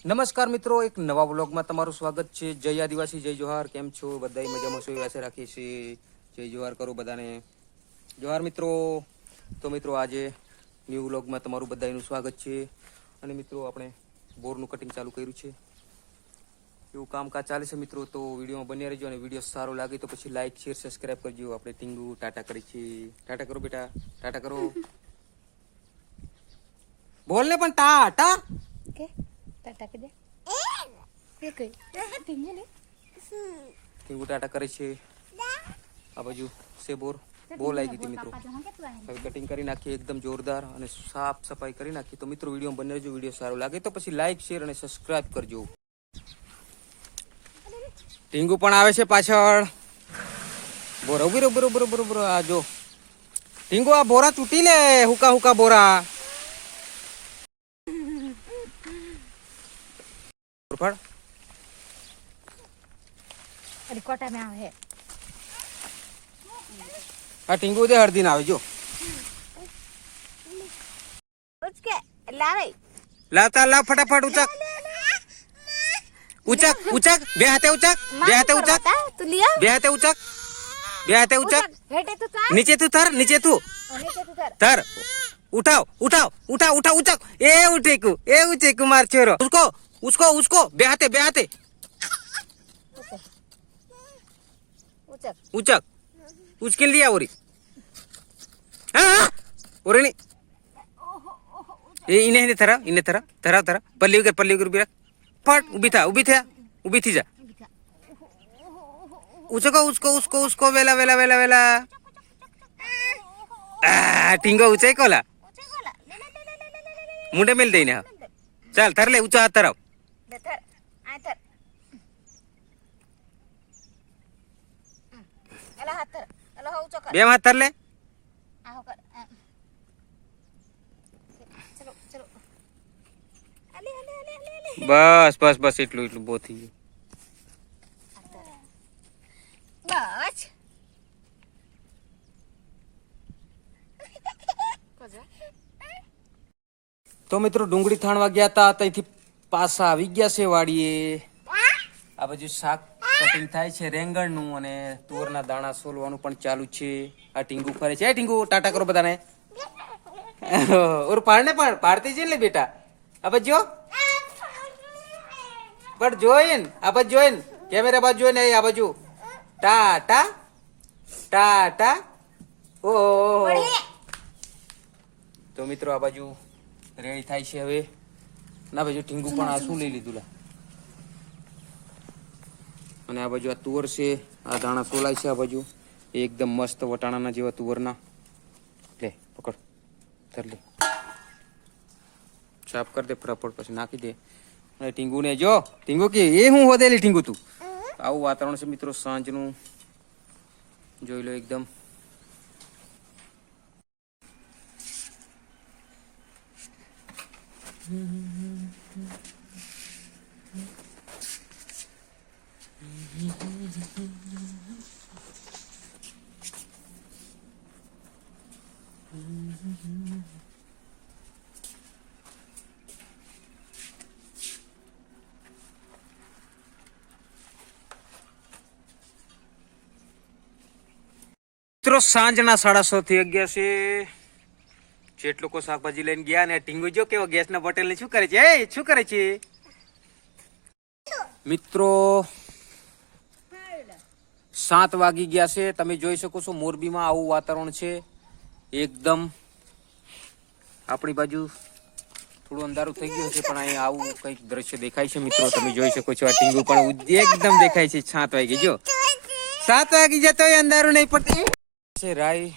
નમસ્કાર મિત્રો, એક નવા વ્લોગમાં તમારું સ્વાગત છે. જય આદિવાસી, જય જોહાર. કેમ છો બધા? મજામાં છો? આશા રાખીએ છીએ. જય જોહાર કરો બધાને. જોહાર મિત્રો. તો મિત્રો આજે ન્યૂ વ્લોગમાં તમારું બધાનું સ્વાગત છે. અને મિત્રો આપણે બોરનું કટિંગ ચાલુ કર્યું છે. એવું કામકાજ ચાલે છે મિત્રો. તો વિડીયોમાં બન્યા રહેજો અને વિડીયો સારો લાગે તો પછી લાઈક શેર સબસ્ક્રાઈબ કરજો. આપણે ટીંગુ ટાટા કરી છીએ. ટાટા કરો બેટા, ટાટા કરો. બોલ ને પણ ટાટા. ટાટા કે દે એ કઈ ટીંગુ ને ટીંગુ ટાટા કરે છે. આ બાજુ છે બોર. બોલ આવી ગઈ મિત્રો. હવે કટિંગ કરી નાખીએ એકદમ જોરદાર અને સાફ સફાઈ કરી નાખીએ. તો મિત્રો વિડીયો બને રહેજો. વિડીયો સારો લાગે તો પછી લાઈક શેર અને સબસ્ક્રાઇબ કરજો. ટીંગુ પણ આવે છે પાછળ. બોરા ઉભી રહો, બરોબર બરોબર. આ જો ટીંગુ, આ બોરા તૂટી લે. હુકા હુકા બોરા. ફળ અરે કોટા में આવે આ ટીંગુ દે હરદી ના આવે જો. ઉચકે લાવે લાવતા લાવ ફટાફટ. ઉચક ઉચક ઉચક. બે હાથે ઉચક, બે હાથે ઉચક, તું લિયા બે હાથે ઉચક, બે હાથે ઉચક. હેઠે તું ચાલ નીચે તું થર, નીચે તું નીચે તું ચાલ થર. उठाओ उठाओ उठाओ उठाओ उचक. ए उठे कुमार छोरो. उसको उसको उसको बे हाथे ઉચક उचक उसके लिया ओरी. हाँ ओरे नहीं. ये इन्हें थरा पल्ली कर बिरा फट. उभी थी जा. उसको वेला टींगो ऊंचाई कोला मुंडे मिल दे. चल थर ले. ऊंचा हाथ थराव. બેઠર આ તર એલા હાથ તર એલા હો ઉચક બે હાથ થર લે. આ હો કર ચલો ચલો અલે બસ એટલું બહુ થઈ ગયું. બસ તો મિત્રો ડુંગળી થાણવા ગયા હતા. ત્યાંથી પાછા આવી ગયા છે વાડીએ. આ બાજુ શાક કટિંગ થાય છે રેંગણનું અને તુવરના દાણા સોલવાનું પણ ચાલુ છે. આ ટીંગુ ફરે છે. ટીંગુ ટાટા કરો બધાને. ઓર પાડતી છે ને બેટા. આ બાજુ પણ જોઈન, આ બાજુ જોઈન, કેમેરા બાજુ જોઈને આ બાજુ ટાટા ટાટા. ઓ તો મિત્રો આ બાજુ રેડી થાય છે હવે. ના બાજુ ટીંગુ પણ આ શું લઈ લીધું લા. અને આ બાજુ આ તુવર છે. આ દાણા સોલાય છે આ બાજુ એકદમ મસ્ત વટાણાના જેવા તુવરના. લે પકડ, ધર લે. સાફ કરી દે ફટાફટ, પછી નાખી દે. અને ટીંગુ ને જો, ટીંગુ કે એ હું હોદેલી ટીંગુ તું. આવું વાતાવરણ છે મિત્રો સાંજનું. જોઈ લો એકદમ. મિત્રો સાંજના 6:30 થઈ ગયા છે. જેટ લોકો શાકભાજી લઈને ગયા ને ટીંગુ જો કેવો ગેસના બોટલ ને શું કરે છે. શું કરે છે મિત્રો? 7 વાગી ગયા છે. તમે જોઈ શકો છો મોરબીમાં આવું વાતાવરણ છે એકદમ. આપણી બાજુ થોડું અંધારું થઈ ગયું છે પણ અહીંયા આવું કંઈક દ્રશ્ય દેખાય છે મિત્રો. તમે જોઈ શકો છો આ ટીંગુ પણ એકદમ દેખાય છે. 7 વાગે જો 7 વાગી જાય તો અંધારું નહીં પડતું છે. રાઈ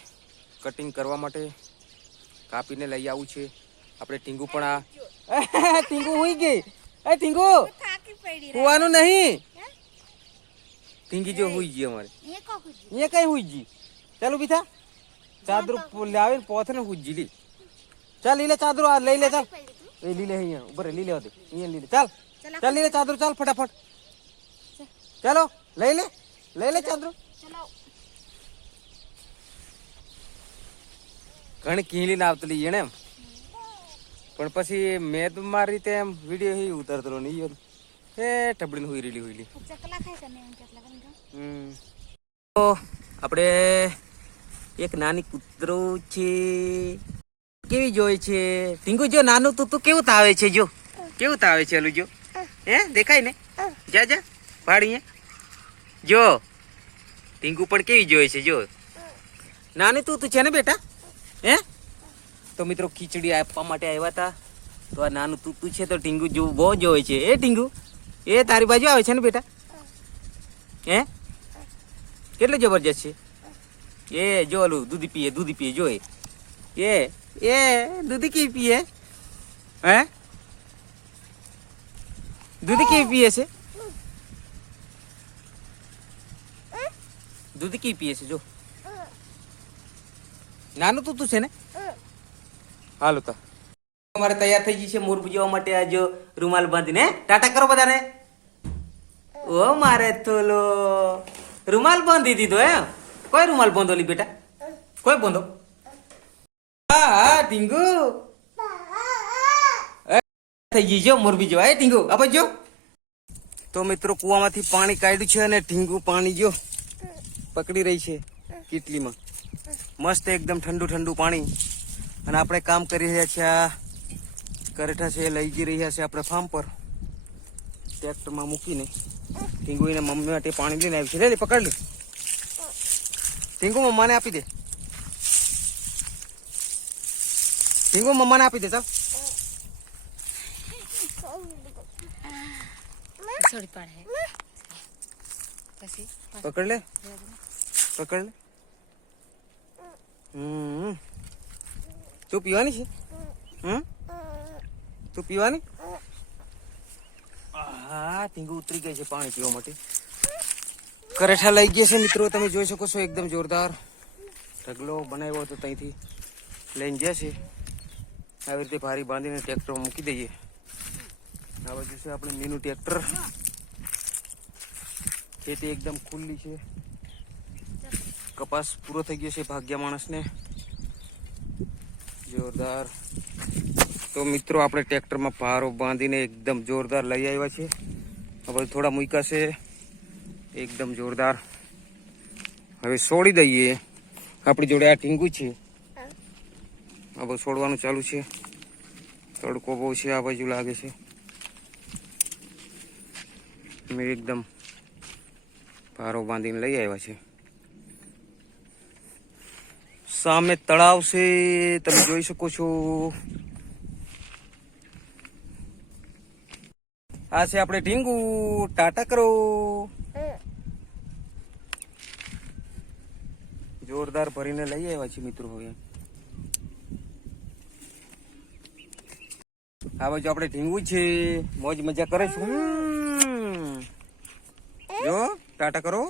કટિંગ કરવા માટે કાપીને લઈ આવું છે આપણે. ટીંગુ પણ આ ટીંગુ હોઈ ગઈ. એ ટીંગુ હોવાનું નહીં. ટીંગી જો હોઈ ગઈ અમારે. અહીંયા કઈ હોઈ ગઈ. ચાલ ઉભી થા. ચાદર લાવીને પોથને હોઈ ગઈ. લી ચાલ લીલે ચાદરો આ લઈ લે. ચાલ એ લીલે અહીંયા ઉપર લઈ લેવા દે. અહીંયા લીલે. ચાલ ચાલ લીલે ચાદરો. ચાલ ફટાફટ ચાલો લઈ લે ચાદરો. ઘણી કીલી ના આવતી એને એમ પણ પછી મેં તો મારી રીતે એમ વિડીયો હી ઉતારતો નહીં એ ટબડીને હુઈ રેલી હોઈલી. ચકલા ખાય કે નહીં કેટલા બન તો આપણે એક નાની કૂતરો છે, કેવી જોઈ છે ટીંગુ. જો નાનું તું કેવું તાવે છે, જો કેવું તાવે છે. અલું જો હે દેખાય ને, જા જા પાડીએ. જો ટીંગુ પણ કેવી જોઈ છે. જો નાની તું છે ને બેટા. હે તો મિત્રો ખીચડી આપવા માટે આવ્યા હતા. તો આ નાનું તું છે તો ટીંગુ જો બહુ જોવે છે. એ ટીંગુ એ તારી બાજુ આવે છે ને બેટા. હે કેટલું જબરજસ્ત છે. એ જો ઓલું દૂધ પીએ જો એ દૂધ કેવી પીએ. હે દૂધ કેવી પીએ છે. દૂધ કેવી પીએ છે. જો નાનું તું છે ને. હાલો તો અમારે તૈયાર થઈ ગઈ છે મોર પૂજવા માટે. આ જો રૂમાલ બાંધીને ટાટા કરો બધાને. ઓ મારે થોલો રૂમાલ બાંધી દીધો. કોઈ રૂમાલ બાંધો લી બેટા, કોઈ બાંધો. હા હા ટીંગુ થઈ ગઈ જો મોરબી જો. એ ટીંગુ આપણે જો. તો મિત્રો કુવામાંથી પાણી કાઢ્યું છે અને ટીંગુ પાણી જો પકડી રહી છે કીટલીમાં. મસ્ત એકદમ ઠંડુ ઠંડુ પાણી. અને આપણે કામ કરી રહ્યા છીએ. આ કરેઠા છે લઈ જઈ રહ્યા છે આપણે ફાર્મ પર ટ્રેક્ટરમાં મૂકીને. ટીંગુ એને મમ્મી માટે પાણી લઈને આવી છે. લે પકડ લે ટીંગુ, મમ્માને આપી દે. ટીંગુ મમ્માને આપી દે. ચાલ છોડી પાડે પછી પકડ લે પકડ લે. તું પીવાની છે. તું પીવાની. હા ટીંગુ ઉતરી ગઈ છે પાણી પીવા માટે. કરેઠા લઈ ગયા છે મિત્રો, તમે જોઈ શકો છો. એકદમ જોરદાર ઢગલો બનાવ્યો હતો, ત્યાંથી લઈને જશે. આવી રીતે ભારી બાંધીને ટ્રેક્ટર મૂકી દઈએ. આ બાજુ છે આપણે મીનું ટ્રેક્ટર. ખેતી એકદમ ખુલ્લી છે. કપાસ પૂરો થઈ ગયો છે ભાગ્યા માણસને. જોરદાર. તો મિત્રો આપણે ટ્રેક્ટરમાં ભારો બાંધીને એકદમ જોરદાર લઈ આવ્યા છે. હવે થોડા મૂક્યા છે એકદમ જોરદાર. હવે છોડી દઈએ. આપણી જોડે આ ટીંગુ છે. હવે છોડવાનું ચાલુ છે. તડકો બહુ છે આ બાજુ લાગે છે. મેં એકદમ ભારો બાંધીને લઈ આવ્યા છે. સામે તળાવ છે, તમે જોઈ શકો છો. આ છે આપણે ટીંગુ. ટાટા કરો. જોરદાર ભરીને લઈ આવ્યા છે મિત્રો. હવે આ બાજુ આપણે ટીંગુ છે, મોજ મજા કરે છે. જો ટાટા કરો.